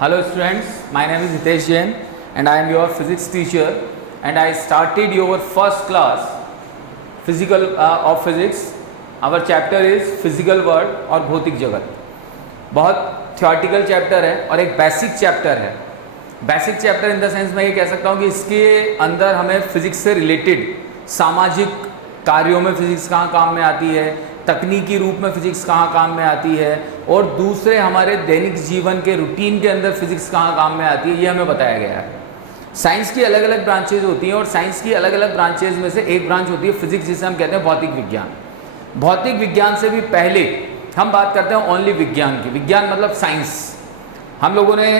Hello students, my name is Hitesh Jain and I am your physics teacher and I started your first class of physics. Our chapter is physical world और भौतिक जगत. बहुत theoretical chapter है और एक basic chapter है. Basic chapter in the sense मैं ये कह सकता हूँ कि इसके अंदर हमें फिजिक्स से रिलेटेड सामाजिक कार्यों में फिजिक्स कहाँ काम में आती है, तकनीकी रूप में फिजिक्स कहाँ काम में आती है और दूसरे हमारे दैनिक जीवन के रूटीन के अंदर फिजिक्स कहाँ काम में आती है, ये हमें बताया गया है. साइंस की अलग अलग ब्रांचेज होती हैं और साइंस की अलग अलग ब्रांचेज में से एक ब्रांच होती है फिजिक्स, जिसे हम कहते हैं भौतिक विज्ञान. भौतिक विज्ञान से भी पहले हम बात करते हैं ओनली विज्ञान की. विज्ञान मतलब साइंस. हम लोगों ने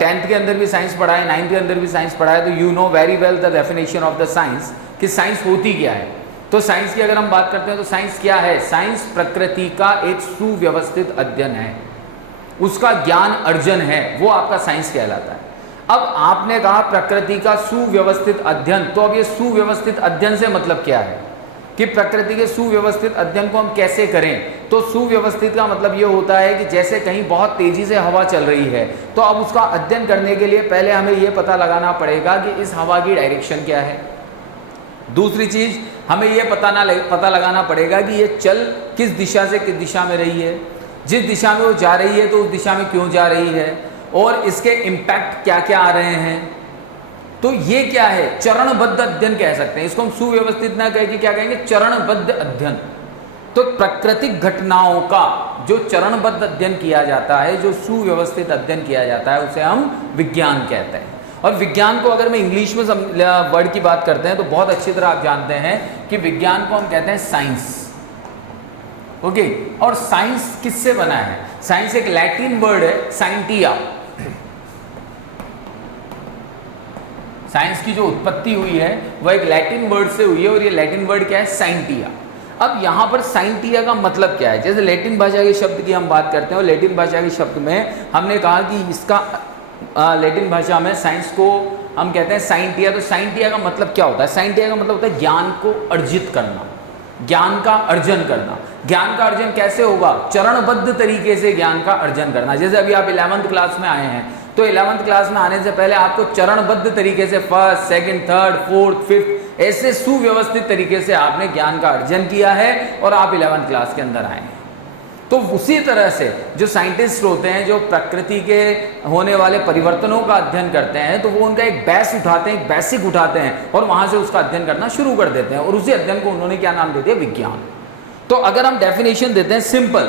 10th के अंदर भी साइंस पढ़ा है, 9th के अंदर भी साइंस पढ़ा है, तो you know very well the definition of the science कि साइंस होती क्या है. तो साइंस की अगर हम बात करते हैं तो साइंस क्या है? साइंस प्रकृति का एक सुव्यवस्थित अध्ययन है, उसका ज्ञान अर्जन है, वो आपका साइंस कहलाता है. अब आपने कहा प्रकृति का सुव्यवस्थित अध्ययन, तो अब ये सुव्यवस्थित अध्ययन से मतलब क्या है कि प्रकृति के सुव्यवस्थित अध्ययन को हम कैसे करें? तो सुव्यवस्थित का मतलब ये होता है कि जैसे कहीं बहुत तेजी से हवा चल रही है तो अब उसका अध्ययन करने के लिए पहले हमें ये पता लगाना पड़ेगा कि इस हवा की डायरेक्शन क्या है. दूसरी चीज हमें ये पता लगाना पड़ेगा कि ये चल किस दिशा से किस दिशा में रही है, जिस दिशा में वो जा रही है तो उस दिशा में क्यों जा रही है और इसके इम्पैक्ट क्या क्या आ रहे हैं. तो ये क्या है? चरणबद्ध अध्ययन कह सकते हैं इसको. हम सुव्यवस्थित ना कह के क्या कहेंगे? चरणबद्ध अध्ययन. तो प्राकृतिक घटनाओं का जो चरणबद्ध अध्ययन किया जाता है, जो सुव्यवस्थित अध्ययन किया जाता है, उसे हम विज्ञान कहते हैं. और विज्ञान को अगर मैं इंग्लिश में वर्ड की बात करते हैं तो बहुत अच्छी तरह आप जानते हैं कि विज्ञान को हम कहते हैं साइंस. ओके. और साइंस किससे बना है? साइंस एक लैटिन वर्ड है, साइंटिया. साइंस की जो उत्पत्ति हुई है वह एक लैटिन वर्ड से हुई है और ये लैटिन वर्ड क्या है? साइंटिया. अब यहाँ पर साइंटिया का मतलब क्या है? जैसे लैटिन भाषा के शब्द की हम बात करते हैं और लैटिन भाषा के शब्द में हमने कहा कि इसका लैटिन भाषा में साइंस को हम कहते हैं साइंटिया. तो साइंटिया का मतलब क्या होता है? साइंटिया का मतलब होता है ज्ञान को अर्जित करना, ज्ञान का अर्जन करना. ज्ञान का अर्जन कैसे होगा? चरणबद्ध तरीके से ज्ञान का अर्जन करना. जैसे अभी आप 11th क्लास में आए हैं तो 11th क्लास में आने से पहले आपको चरणबद्ध तरीके से first, second, third, fourth, fifth ऐसे सुव्यवस्थित तरीके से आपने ज्ञान का अर्जन किया है और आप 11th क्लास के अंदर आए हैं. तो उसी तरह से जो साइंटिस्ट होते हैं, जो प्रकृति के होने वाले परिवर्तनों का अध्ययन करते हैं, तो वो उनका एक बेस उठाते हैं, एक बेसिक उठाते हैं और वहां से उसका अध्ययन करना शुरू कर देते हैं और उसी अध्ययन को उन्होंने क्या नाम दे दिया? विज्ञान. तो अगर हम डेफिनेशन देते हैं सिंपल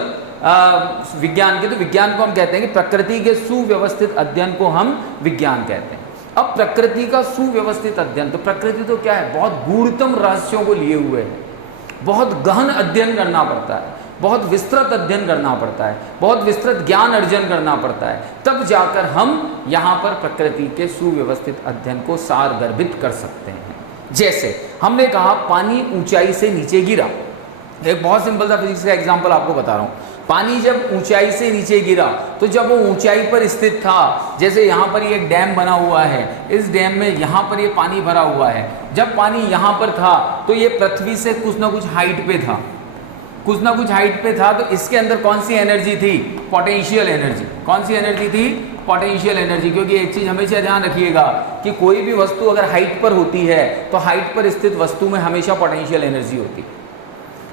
विज्ञान की, तो विज्ञान को हम कहते हैं कि प्रकृति के सुव्यवस्थित अध्ययन को हम विज्ञान कहते हैं. अब प्रकृति का सुव्यवस्थित अध्ययन, तो प्रकृति तो क्या है? बहुत गूढ़तम रहस्यों को लिए हुए है, बहुत गहन अध्ययन करना पड़ता है, बहुत विस्तृत अध्ययन करना पड़ता है, बहुत विस्तृत ज्ञान अर्जन करना पड़ता है, तब जाकर हम यहाँ पर प्रकृति के सुव्यवस्थित अध्ययन को सारगर्भित कर सकते हैं. जैसे हमने कहा पानी ऊंचाई से नीचे गिरा. एक बहुत सिंपल सा फिजिक्स का एग्जांपल आपको बता रहा हूँ. पानी जब ऊंचाई से नीचे गिरा तो जब वो ऊंचाई पर स्थित था, जैसे यहाँ पर ये एक डैम बना हुआ है, इस डैम में यहाँ पर ये पानी भरा हुआ है. जब पानी यहाँ पर था तो ये पृथ्वी से कुछ ना कुछ हाइट पे था, कुछ ना कुछ हाइट पे था. तो इसके अंदर कौन सी एनर्जी थी? Potential energy. कौन सी एनर्जी थी? Potential energy. क्योंकि एक चीज हमेशा ध्यान रखिएगा कि कोई भी वस्तु अगर हाइट पर होती है तो हाइट पर स्थित वस्तु में हमेशा पोटेंशियल एनर्जी होती है.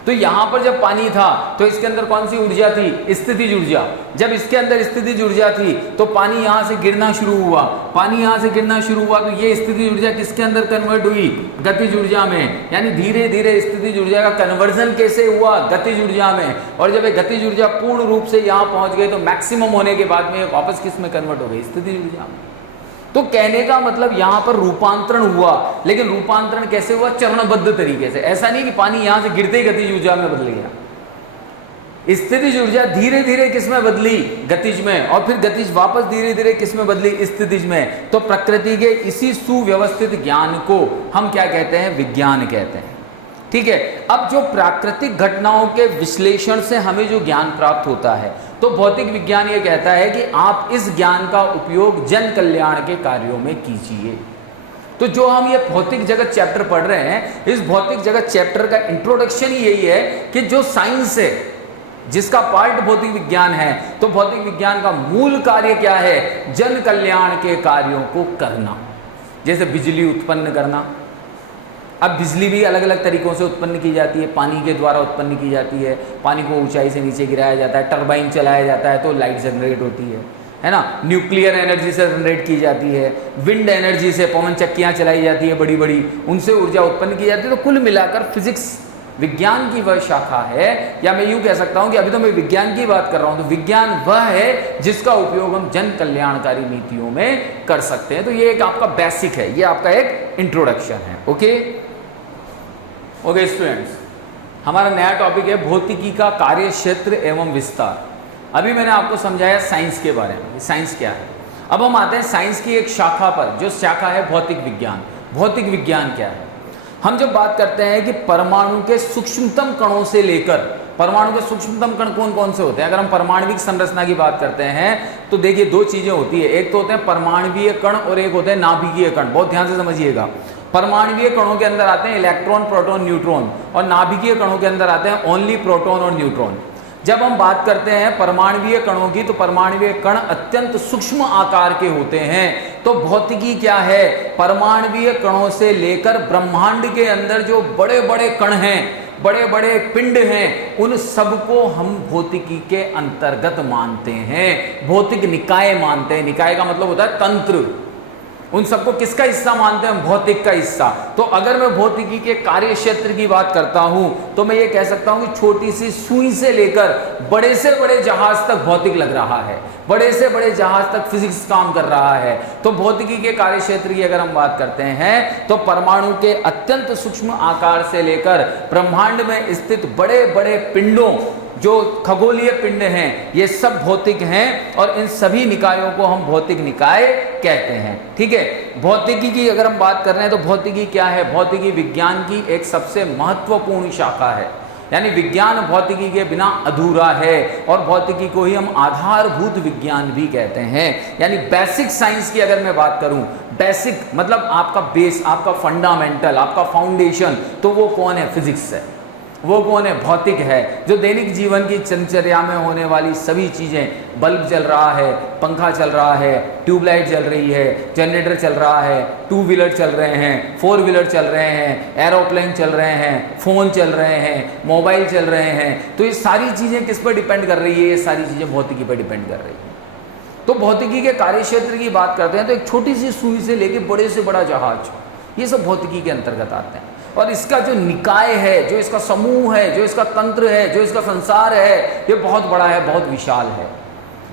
तो यहाँ पर जब पानी था तो इसके अंदर कौन सी ऊर्जा थी? स्थितिज ऊर्जा. जब इसके अंदर स्थितिज ऊर्जा थी तो पानी यहाँ से गिरना शुरू हुआ. पानी यहाँ से गिरना शुरू हुआ तो ये स्थितिज ऊर्जा किसके अंदर कन्वर्ट हुई? गतिज ऊर्जा में. यानी धीरे धीरे स्थितिज ऊर्जा का कन्वर्जन कैसे हुआ? गतिज ऊर्जा में. और जब ये गतिज ऊर्जा पूर्ण रूप से यहाँ पहुंच गई तो मैक्सिमम होने के बाद में वापस किस में कन्वर्ट हो गई? स्थितिज ऊर्जा में. तो कहने का मतलब यहाँ पर रूपांतरण हुआ, लेकिन रूपांतरण कैसे हुआ? चरणबद्ध तरीके से. ऐसा नहीं कि पानी यहाँ से गिरते ही गतिज ऊर्जा में बदल गया. स्थितिज ऊर्जा धीरे धीरे किस में बदली? गतिज में. और फिर गतिज वापस धीरे धीरे किस में बदली? स्थितिज में. तो प्रकृति के इसी सुव्यवस्थित ज्ञान को हम क्या कहते हैं? विज्ञान कहते हैं. ठीक है. अब जो प्राकृतिक घटनाओं के विश्लेषण से हमें जो ज्ञान प्राप्त होता है, तो भौतिक विज्ञान ये कहता है कि आप इस ज्ञान का उपयोग जन कल्याण के कार्यों में कीजिए. तो जो हम ये भौतिक जगत चैप्टर पढ़ रहे हैं, इस भौतिक जगत चैप्टर का इंट्रोडक्शन ही यही है कि जो साइंस है जिसका पार्ट भौतिक विज्ञान है, तो भौतिक विज्ञान का मूल कार्य क्या है? जन कल्याण के कार्यों को करना। जैसे बिजली उत्पन्न करना, अब बिजली भी अलग अलग तरीकों से उत्पन्न की जाती है, पानी के द्वारा उत्पन्न की जाती है, पानी को ऊंचाई से नीचे गिराया जाता है, टरबाइन चलाया जाता है तो लाइट जनरेट होती है ना। न्यूक्लियर एनर्जी से जनरेट की जाती है, विंड एनर्जी से पवन चक्कियाँ चलाई जाती है बड़ी बड़ी, उनसे ऊर्जा उत्पन्न की जाती है। तो कुल मिलाकर फिजिक्स विज्ञान की वह शाखा है, या मैं यूँ कह सकता हूँ कि अभी तो मैं विज्ञान की बात कर रहा हूँ, तो विज्ञान वह है जिसका उपयोग हम जन कल्याणकारी नीतियों में कर सकते हैं। तो ये एक आपका बेसिक है, ये आपका एक इंट्रोडक्शन है। ओके स्टूडेंट्स, हमारा नया टॉपिक है भौतिकी का कार्य क्षेत्र एवं विस्तार। अभी मैंने आपको समझाया साइंस के बारे में, साइंस क्या है। अब हम आते हैं साइंस की एक शाखा पर, जो शाखा है भौतिक विज्ञान। भौतिक विज्ञान क्या है? हम जब बात करते हैं कि परमाणु के सूक्ष्मतम कणों से लेकर, परमाणु के सूक्ष्मतम कण कौन कौन से होते हैं? अगर हम परमाणविक संरचना की बात करते हैं तो देखिए दो चीजें होती है, एक तो होते हैं परमाणुवीय कण और एक होते हैं नाभिकीय कण। बहुत ध्यान से समझिएगा, परमाणुवीय कणों के अंदर आते हैं इलेक्ट्रॉन, प्रोटॉन, न्यूट्रॉन, और नाभिकीय कणों के अंदर आते हैं ओनली प्रोटॉन और न्यूट्रॉन। जब हम बात करते हैं परमाणुवीय कणों की, तो परमाणुवीय कण अत्यंत सूक्ष्म आकार के होते हैं। तो भौतिकी क्या है? परमाणुवीय कणों से लेकर ब्रह्मांड के अंदर जो बड़े बड़े कण हैं, बड़े बड़े पिंड हैं, उन सबको हम भौतिकी के अंतर्गत मानते हैं, भौतिक निकाय मानते हैं। निकाय का मतलब होता है तंत्र। उन सबको किसका हिस्सा मानते हैं? भौतिक का हिस्सा। तो अगर मैं भौतिकी के कार्य क्षेत्र की बात करता हूं तो मैं ये कह सकता हूं कि छोटी सी सुई से लेकर बड़े से बड़े जहाज तक भौतिक लग रहा है, बड़े से बड़े जहाज तक फिजिक्स काम कर रहा है। तो भौतिकी के कार्य क्षेत्र की अगर हम बात करते हैं तो परमाणु के अत्यंत सूक्ष्म आकार से लेकर ब्रह्मांड में स्थित बड़े बड़े पिंडों, जो खगोलीय पिंड हैं, ये सब भौतिक हैं और इन सभी निकायों को हम भौतिक निकाय कहते हैं। ठीक है, भौतिकी की अगर हम बात कर रहे हैं तो भौतिकी क्या है? भौतिकी विज्ञान की एक सबसे महत्वपूर्ण शाखा है, यानी विज्ञान भौतिकी के बिना अधूरा है, और भौतिकी को ही हम आधारभूत विज्ञान भी कहते हैं। यानी बेसिक साइंस की अगर मैं बात करूं, बेसिक मतलब आपका बेस, आपका फंडामेंटल, आपका फाउंडेशन, तो वो कौन है? फिजिक्स है। वो कौन है? भौतिक है, जो दैनिक जीवन की दिनचर्या में होने वाली सभी चीज़ें, बल्ब जल रहा है, पंखा चल रहा है, ट्यूबलाइट जल रही है, जनरेटर चल रहा है, टू व्हीलर चल रहे हैं, फोर व्हीलर चल रहे हैं, एरोप्लेन चल रहे हैं, फ़ोन चल रहे हैं, मोबाइल चल रहे हैं, तो ये सारी चीज़ें किस पर डिपेंड कर रही है? ये सारी चीज़ें भौतिकी पर डिपेंड कर रही है। तो भौतिकी के कार्य क्षेत्र की बात करते हैं तो एक छोटी सी सुई से लेकर बड़े से बड़ा जहाज, ये सब भौतिकी के अंतर्गत आते हैं। और इसका जो निकाय है, जो इसका समूह है, जो इसका तंत्र है, जो इसका संसार है, ये बहुत बड़ा है, बहुत विशाल है।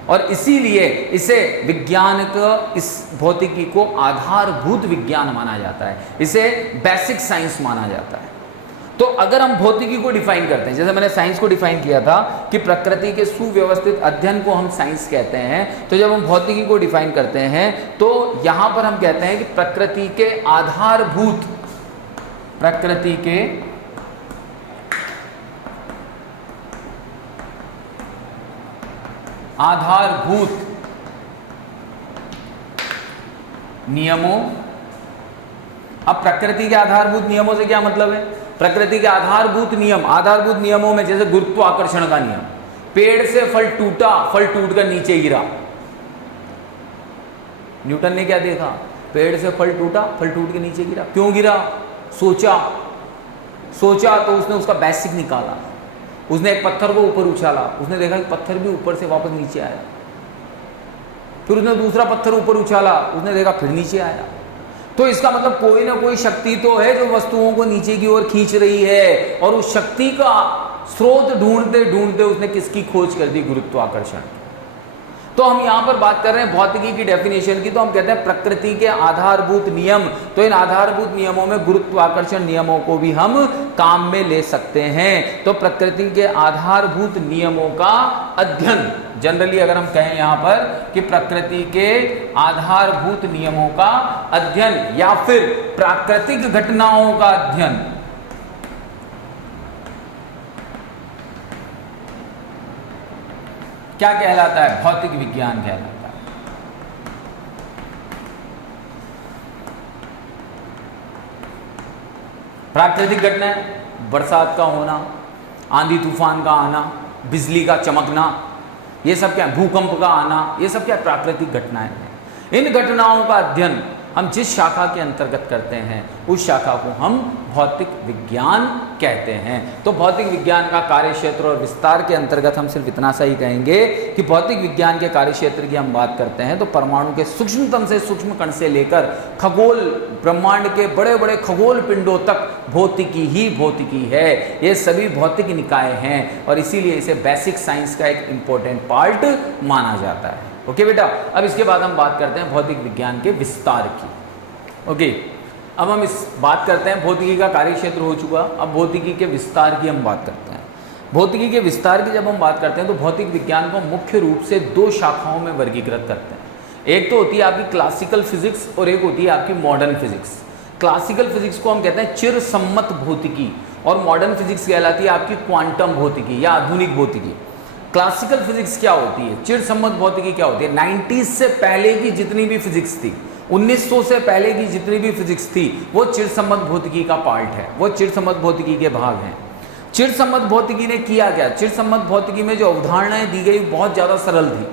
और इसीलिए इसे विज्ञान का, इस भौतिकी को आधारभूत विज्ञान माना जाता है, इसे बेसिक साइंस माना जाता है। तो अगर हम भौतिकी को डिफाइन करते हैं, जैसे मैंने साइंस को डिफाइन किया था कि प्रकृति के सुव्यवस्थित अध्ययन को हम साइंस कहते हैं, तो जब हम भौतिकी को डिफाइन करते हैं तो यहां पर हम कहते हैं कि प्रकृति के आधारभूत, प्रकृति के आधारभूत नियमों। अब प्रकृति के आधारभूत नियमों से क्या मतलब है? प्रकृति के आधारभूत नियम, आधारभूत नियमों में जैसे गुरुत्वाकर्षण का नियम, पेड़ से फल टूटा, फल टूटकर नीचे गिरा। न्यूटन ने क्या देखा? पेड़ से फल टूटा, फल टूट के नीचे गिरा। क्यों गिरा? सोचा तो उसने उसका बेसिक निकाला, उसने एक पत्थर को ऊपर उछाला, उसने देखा कि पत्थर भी ऊपर से वापस नीचे आया, फिर उसने दूसरा पत्थर ऊपर उछाला, उसने देखा फिर नीचे आया। तो इसका मतलब कोई ना कोई शक्ति तो है जो वस्तुओं को नीचे की ओर खींच रही है, और उस शक्ति का स्रोत ढूंढते ढूंढते उसने किसकी खोज कर दी? गुरुत्वाकर्षण। तो हम यहां पर बात कर रहे हैं भौतिकी की डेफिनेशन की, तो हम कहते हैं प्रकृति के आधारभूत नियम। तो इन आधारभूत नियमों में गुरुत्वाकर्षण नियमों को भी हम काम में ले सकते हैं। तो प्रकृति के आधारभूत नियमों का अध्ययन, जनरली अगर हम कहें यहां पर कि प्रकृति के आधारभूत नियमों का अध्ययन या फिर प्राकृतिक घटनाओं का अध्ययन, क्या कहलाता है? भौतिक विज्ञान कहलाता है। प्राकृतिक घटनाएं, बरसात का होना, आंधी तूफान का आना, बिजली का चमकना, ये सब क्या, भूकंप का आना, ये सब क्या प्राकृतिक घटनाएं हैं। इन घटनाओं का अध्ययन हम जिस शाखा के अंतर्गत करते हैं उस शाखा को हम भौतिक विज्ञान कहते हैं। तो भौतिक विज्ञान का कार्यक्षेत्र और विस्तार के अंतर्गत हम सिर्फ इतना सा ही कहेंगे कि भौतिक विज्ञान के कार्यक्षेत्र की हम बात करते हैं तो परमाणु के सूक्ष्मतम से सूक्ष्म कण से लेकर खगोल ब्रह्मांड के बड़े बड़े खगोल पिंडों तक भौतिकी ही भौतिकी है। ये सभी भौतिक निकाय हैं और इसीलिए इसे बेसिक साइंस का एक इम्पोर्टेंट पार्ट माना जाता है। ओके बेटा, अब इसके बाद हम बात करते हैं भौतिक विज्ञान के विस्तार की। ओके, अब हम इस बात करते हैं, भौतिकी का कार्यक्षेत्र हो चुका, अब भौतिकी के विस्तार की हम बात करते हैं। भौतिकी के विस्तार की जब हम बात करते हैं तो भौतिक विज्ञान को मुख्य रूप से दो शाखाओं में वर्गीकृत करते हैं। एक तो होती है आपकी क्लासिकल फिजिक्स और एक होती है आपकी मॉडर्न फिजिक्स। क्लासिकल फिजिक्स को हम कहते हैं चिर सम्मत भौतिकी और मॉडर्न फिजिक्स कहलाती है आपकी क्वांटम भौतिकी या आधुनिक भौतिकी। क्लासिकल फिजिक्स क्या होती है, चिर सम्मत भौतिकी क्या होती है, 90s से पहले की जितनी भी फिजिक्स थी, 1900 से पहले की जितनी भी फिजिक्स थी वो चिर सम्मत भौतिकी का पार्ट है, वो चिर सम्मत भौतिकी के भाग हैं। चिर सम्मत भौतिकी ने किया क्या, चिर सम्मत भौतिकी में जो अवधारणाएं दी गई बहुत ज़्यादा सरल थी,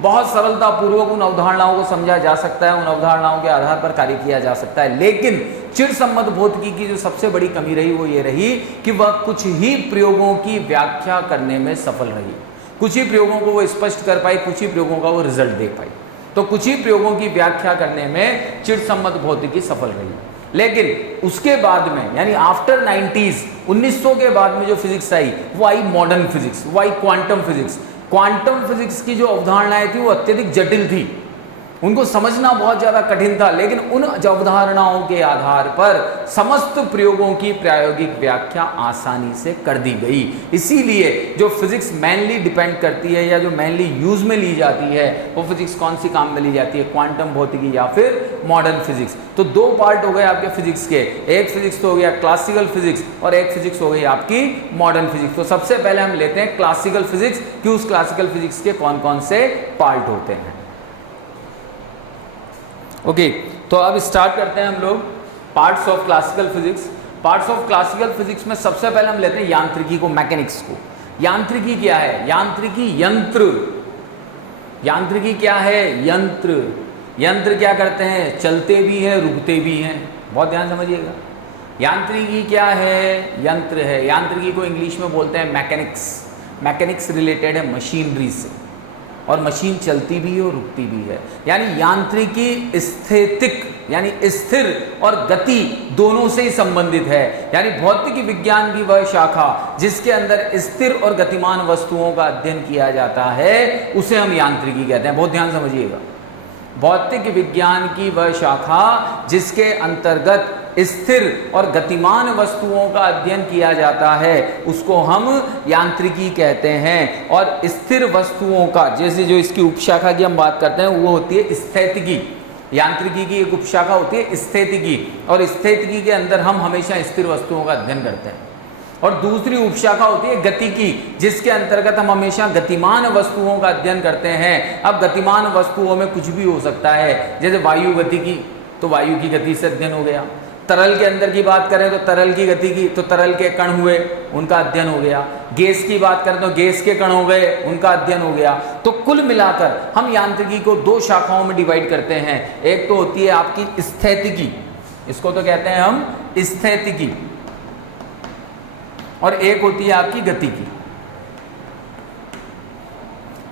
बहुत सरलतापूर्वक उन अवधारणाओं को समझा जा सकता है, उन अवधारणाओं के आधार पर कार्य किया जा सकता है। लेकिन चिर सम्मत भौतिकी की जो सबसे बड़ी कमी रही वो ये रही कि वह कुछ ही प्रयोगों की व्याख्या करने में सफल रही, कुछ ही प्रयोगों को वो स्पष्ट कर पाई, कुछ ही प्रयोगों का वो रिजल्ट दे पाई। तो कुछ ही प्रयोगों की व्याख्या करने में चिर सम्मत भौतिकी सफल रही। लेकिन उसके बाद में यानी आफ्टर 90s 1900 के बाद में जो फिजिक्स आई वो आई मॉडर्न फिजिक्स, वो आई क्वांटम फिजिक्स। क्वांटम फिजिक्स की जो अवधारणाएं थी वो अत्यधिक जटिल थी, उनको समझना बहुत ज़्यादा कठिन था, लेकिन उन अवधारणाओं के आधार पर समस्त प्रयोगों की प्रायोगिक व्याख्या आसानी से कर दी गई। इसीलिए जो फिजिक्स मेनली डिपेंड करती है या जो मेनली यूज में ली जाती है वो फिजिक्स कौन सी काम में ली जाती है, क्वांटम भौतिकी या फिर मॉडर्न फिजिक्स। तो दो पार्ट हो गए आपके फिजिक्स के, एक फिजिक्स तो हो गया क्लासिकल फिजिक्स और एक फिजिक्स हो गई आपकी मॉडर्न फिजिक्स। तो सबसे पहले हम लेते हैं क्लासिकल फिजिक्स कि उस क्लासिकल फिजिक्स के कौन कौन से पार्ट होते हैं। ओके, तो अब स्टार्ट करते हैं हम लोग parts of classical physics. Parts of classical physics में सबसे पहले हम लेते हैं यांत्रिकी को, मैकेनिक्स को। यांत्रिकी क्या है, यांत्रिकी यंत्र। यांत्रिकी क्या है, यंत्र। यंत्र क्या करते हैं, चलते भी हैं रुकते भी हैं, बहुत ध्यान समझिएगा। यांत्रिकी क्या है, यंत्र है। यांत्रिकी को इंग्लिश में बोलते हैं मैकेनिक्स। मैकेनिक्स रिलेटेड है मशीनरी से और मशीन चलती भी है और रुकती भी है। यानी यांत्रिकी स्थैतिक यानी स्थिर और गति दोनों से ही संबंधित है। यानी भौतिक विज्ञान की वह शाखा जिसके अंदर स्थिर और गतिमान वस्तुओं का अध्ययन किया जाता है उसे हम यांत्रिकी कहते हैं, बहुत ध्यान समझिएगा। भौतिक विज्ञान की वह शाखा जिसके अंतर्गत स्थिर और गतिमान वस्तुओं का अध्ययन किया जाता है उसको हम यांत्रिकी कहते हैं। और स्थिर वस्तुओं का, जैसे जो इसकी उपशाखा की हम बात करते हैं वो होती है स्थैतिकी। यांत्रिकी की एक उपशाखा होती है स्थैतिकी और स्थैतिकी के अंदर हम हमेशा स्थिर वस्तुओं का अध्ययन करते हैं। और दूसरी उपशाखा होती है गतिकी जिसके अंतर्गत हम हमेशा गतिमान वस्तुओं का अध्ययन करते हैं। अब गतिमान वस्तुओं में कुछ भी हो सकता है, जैसे वायु गतिकी तो वायु की गति से अध्ययन हो गया। तरल के अंदर की बात करें तो तरल की गति की, तो तरल के कण हुए उनका अध्ययन हो गया। गैस की बात करें तो गैस के कण हो गए, उनका अध्ययन हो गया। तो कुल मिलाकर हम यांत्रिकी को दो शाखाओं में डिवाइड करते हैं। एक तो होती है आपकी स्थैतिकी, इसको तो कहते हैं हम स्थैतिकी, और एक होती है आपकी गतिकी।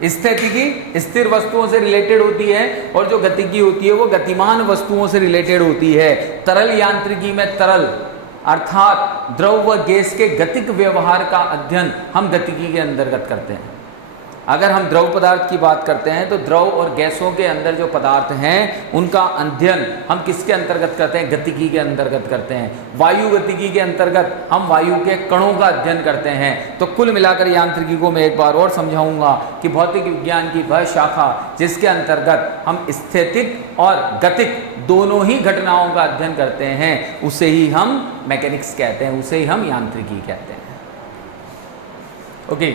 स्थैतिकी स्थिर वस्तुओं से रिलेटेड होती है और जो गतिकी होती है वो गतिमान वस्तुओं से रिलेटेड होती है। तरल यांत्रिकी में तरल अर्थात द्रव व गैस के गतिक व्यवहार का अध्ययन हम गतिकी के अंतर्गत करते हैं। अगर हम द्रव पदार्थ की बात करते हैं तो द्रव और गैसों के अंदर जो पदार्थ हैं उनका अध्ययन हम किसके अंतर्गत करते हैं, गतिकी के अंतर्गत करते हैं। वायु गतिकी के अंतर्गत हम वायु के कणों का अध्ययन करते हैं। तो कुल मिलाकर यांत्रिकी को मैं एक बार और समझाऊंगा कि भौतिक विज्ञान की वह शाखा जिसके अंतर्गत हम स्थैतिक और गतिक दोनों ही घटनाओं का अध्ययन करते हैं उसे ही हम मैकेनिक्स कहते हैं, उसे ही हम यांत्रिकी कहते हैं। ओके,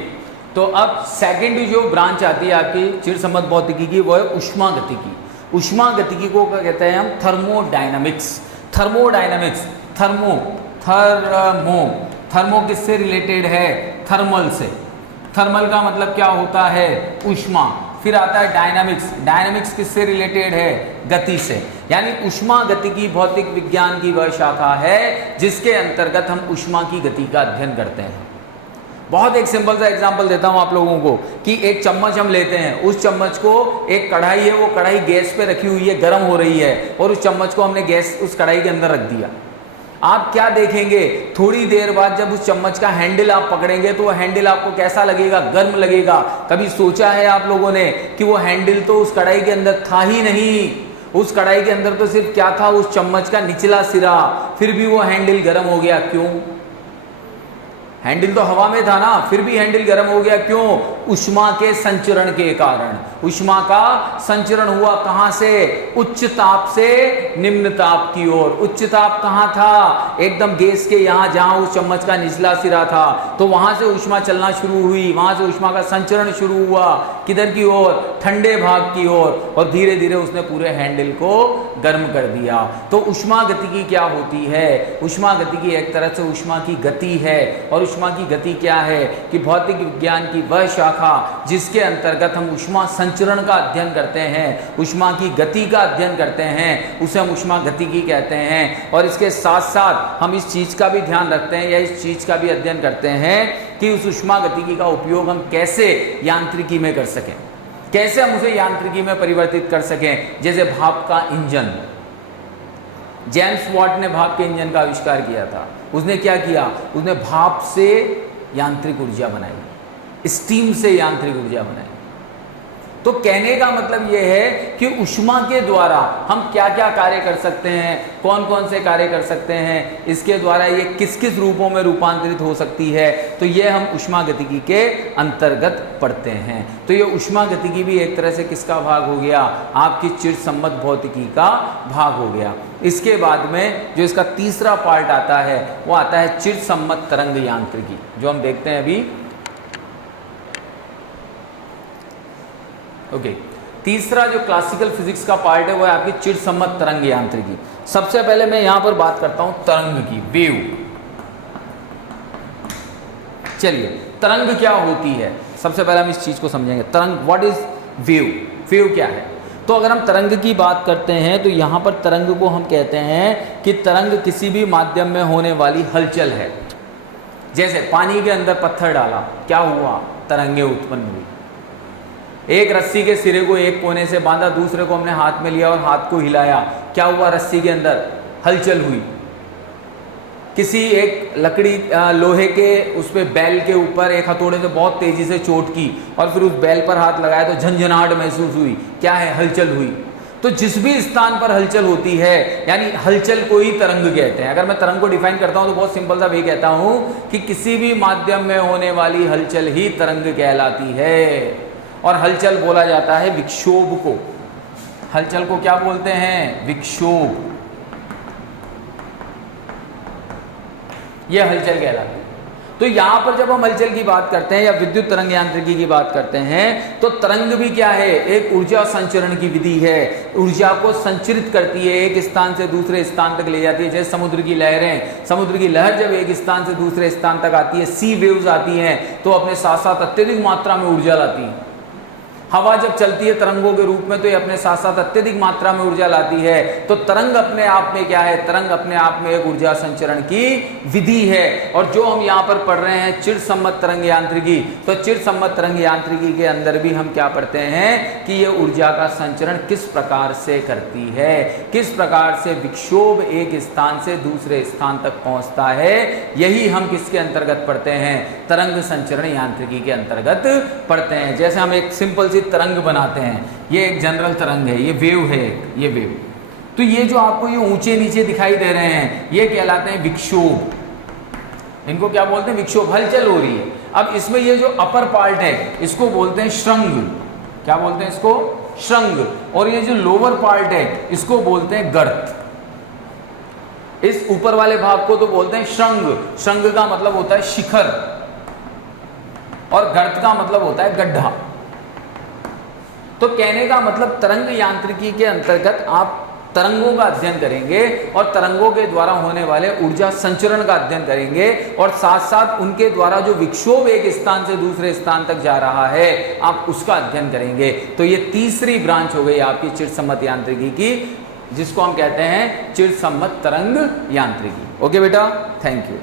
तो अब सेकंड जो ब्रांच आती है आपकी चिर सम्मत भौतिकी की वो है ऊष्मा गतिकी। ऊष्मा गतिकी को क्या कहते हैं हम, थर्मोडायनामिक्स। थर्मोडायनामिक्स, थर्मो किससे रिलेटेड है, थर्मल से। थर्मल का मतलब क्या होता है, ऊष्मा। फिर आता है डायनामिक्स, डायनामिक्स किससे रिलेटेड है, गति से। यानी ऊष्मा गतिकी भौतिक विज्ञान की वह शाखा है जिसके अंतर्गत हम ऊष्मा की गति का अध्ययन करते हैं। बहुत एक सिंपल सा एग्जांपल देता हूं आप लोगों को कि एक चम्मच हम लेते हैं, उस चम्मच को एक कढ़ाई है, वो कढ़ाई गैस पे रखी हुई है, गर्म हो रही है, और उस चम्मच को हमने गैस उस कढ़ाई के अंदर रख दिया। आप क्या देखेंगे, थोड़ी देर बाद जब उस चम्मच का हैंडल आप पकड़ेंगे तो वो हैंडल आपको कैसा लगेगा, गर्म लगेगा। कभी सोचा है आप लोगों ने कि वो हैंडल तो उस कढ़ाई के अंदर था ही नहीं, उस कढ़ाई के अंदर तो सिर्फ क्या था, उस चम्मच का निचला सिरा, फिर भी वो हैंडल गर्म हो गया। क्यों? हैंडल तो हवा में था ना, फिर भी हैंडल गर्म हो गया। क्यों? ऊष्मा के संचरण के कारण। ऊष्मा का संचरण हुआ कहां से, उच्च ताप से निम्न ताप की ओर। उच्च ताप कहां था, एकदम गैस के यहां जहां उस चम्मच का निचला सिरा था, तो वहां से ऊष्मा चलना शुरू हुई, वहां से ऊष्मा का संचरण शुरू हुआ। किधर की ओर, ठंडे भाग की ओर, और धीरे धीरे उसने पूरे हैंडल को गर्म कर दिया। तो ऊष्मा गतिकी क्या होती है, ऊष्मा गतिकी एक तरह से ऊष्मा की गति है। और ऊष्मा की गति क्या है कि भौतिक विज्ञान की वह शाखा जिसके अंतर्गत हम ऊष्मा संचरण का अध्ययन करते हैं, ऊष्मा की गति का अध्ययन करते हैं, उसे हम ऊष्मा गतिकी कहते हैं। और इसके साथ साथ हम इस चीज का भी ध्यान रखते हैं या इस चीज का भी अध्ययन करते हैं कि उस ऊष्मा गतिकी का उपयोग हम कैसे यांत्रिकी में कर सकें, कैसे हम उसे यांत्रिकी में परिवर्तित कर सकें। जैसे भाप का इंजन, जेम्स वॉट ने भाप के इंजन का आविष्कार किया था। उसने क्या किया, उसने भाप से यांत्रिक ऊर्जा बनाई, स्टीम से यांत्रिक ऊर्जा बनाई। तो कहने का मतलब यह है कि ऊष्मा के द्वारा हम क्या क्या कार्य कर सकते हैं, कौन कौन से कार्य कर सकते हैं, इसके द्वारा ये किस किस रूपों में रूपांतरित हो सकती है, तो ये हम ऊष्मा गतिकी के अंतर्गत पढ़ते हैं। तो ये ऊष्मा गतिकी भी एक तरह से किसका भाग हो गया, आपकी चिरसम्मत भौतिकी का भाग हो गया। इसके बाद में जो इसका तीसरा पार्ट आता है वो आता है चिरसम्मत तरंग यांत्रिकी, जो हम देखते हैं अभी। ओके, तीसरा जो क्लासिकल फिजिक्स का पार्ट है वो है आपकी चिरसम्मत तरंग यांत्रिकी। सबसे पहले मैं यहां पर बात करता हूं तरंग की, वेव। चलिए, तरंग क्या होती है, सबसे पहले हम इस चीज को समझेंगे। तरंग, व्हाट इज वेव, वेव क्या है। तो अगर हम तरंग की बात करते हैं तो यहां पर तरंग को हम कहते हैं कि तरंग किसी भी माध्यम में होने वाली हलचल है। जैसे पानी के अंदर पत्थर डाला, क्या हुआ, तरंगे उत्पन्न हुई। एक रस्सी के सिरे को एक कोने से बांधा, दूसरे को हमने हाथ में लिया और हाथ को हिलाया, क्या हुआ, रस्सी के अंदर हलचल हुई। किसी एक लकड़ी लोहे के उस पे बैल के ऊपर एक हथौड़े से बहुत तेजी से चोट की और फिर उस बैल पर हाथ लगाया तो झंझनाहट महसूस हुई, क्या है, हलचल हुई। तो जिस भी स्थान पर हलचल होती है, यानी हलचल को ही तरंग कहते हैं। अगर मैं तरंग को डिफाइन करता हूं तो बहुत सिंपल सा वे कहता हूं कि किसी भी माध्यम में होने वाली हलचल ही तरंग कहलाती है। और हलचल बोला जाता है विक्षोभ को। हलचल को क्या बोलते हैं, विक्षोभ। यह हलचल कहलाती है। तो यहां पर जब हम हलचल की बात करते हैं या विद्युत तरंग यांत्रिकी की बात करते हैं तो तरंग भी क्या है, एक ऊर्जा संचरण की विधि है। ऊर्जा को संचरित करती है, एक स्थान से दूसरे स्थान तक ले जाती है। जैसे समुद्र की लहरें, समुद्र की लहर जब एक स्थान से दूसरे स्थान तक आती है, सी वेव्स आती हैं, तो अपने साथ साथ अत्यधिक मात्रा में ऊर्जा लाती है। हवा जब चलती है तरंगों के रूप में तो ये अपने साथ साथ अत्यधिक मात्रा में ऊर्जा लाती है। तो तरंग अपने आप में क्या है, तरंग अपने आप में एक ऊर्जा संचरण की विधि है। और जो हम यहाँ पर पढ़ रहे हैं चिरसम्मत तरंग यांत्रिकी, तो चिरसम्मत तरंग यांत्रिकी के अंदर भी हम क्या पढ़ते हैं कि ये ऊर्जा का संचरण किस प्रकार से करती है, किस प्रकार से विक्षोभ एक स्थान से दूसरे स्थान तक पहुंचता है। यही हम किसके अंतर्गत पढ़ते हैं, तरंग संचरण यांत्रिकी के अंतर्गत पढ़ते हैं। जैसे हम एक सिंपल तरंग बनाते हैं, ये एक जनरल तरंग है, ये वेव है, ये वेव। तो ये जो आपको ये ऊंचे नीचे दिखाई दे रहे हैं ये कहलाते हैं विक्षोभ। इनको क्या बोलते हैं, विक्षोभ, हलचल हो रही है। अब इसमें ये जो अपर पार्ट है इसको बोलते हैं श्रृंग। क्या बोलते हैं इसको, श्रृंग। और ये जो लोअर पार्ट है इसको बोलते हैं गर्त। इस ऊपर वाले भाग को तो बोलते हैं श्रृंग। श्रृंग का मतलब होता है शिखर और गर्त का मतलब होता है गड्ढा। तो कहने का मतलब तरंग यांत्रिकी के अंतर्गत आप तरंगों का अध्ययन करेंगे और तरंगों के द्वारा होने वाले ऊर्जा संचरण का अध्ययन करेंगे और साथ साथ उनके द्वारा जो विक्षोभ एक स्थान से दूसरे स्थान तक जा रहा है आप उसका अध्ययन करेंगे। तो ये तीसरी ब्रांच हो गई आपकी चिरसम्मत यांत्रिकी की, जिसको हम कहते हैं चिरसम्मत तरंग यांत्रिकी। ओके बेटा, थैंक यू।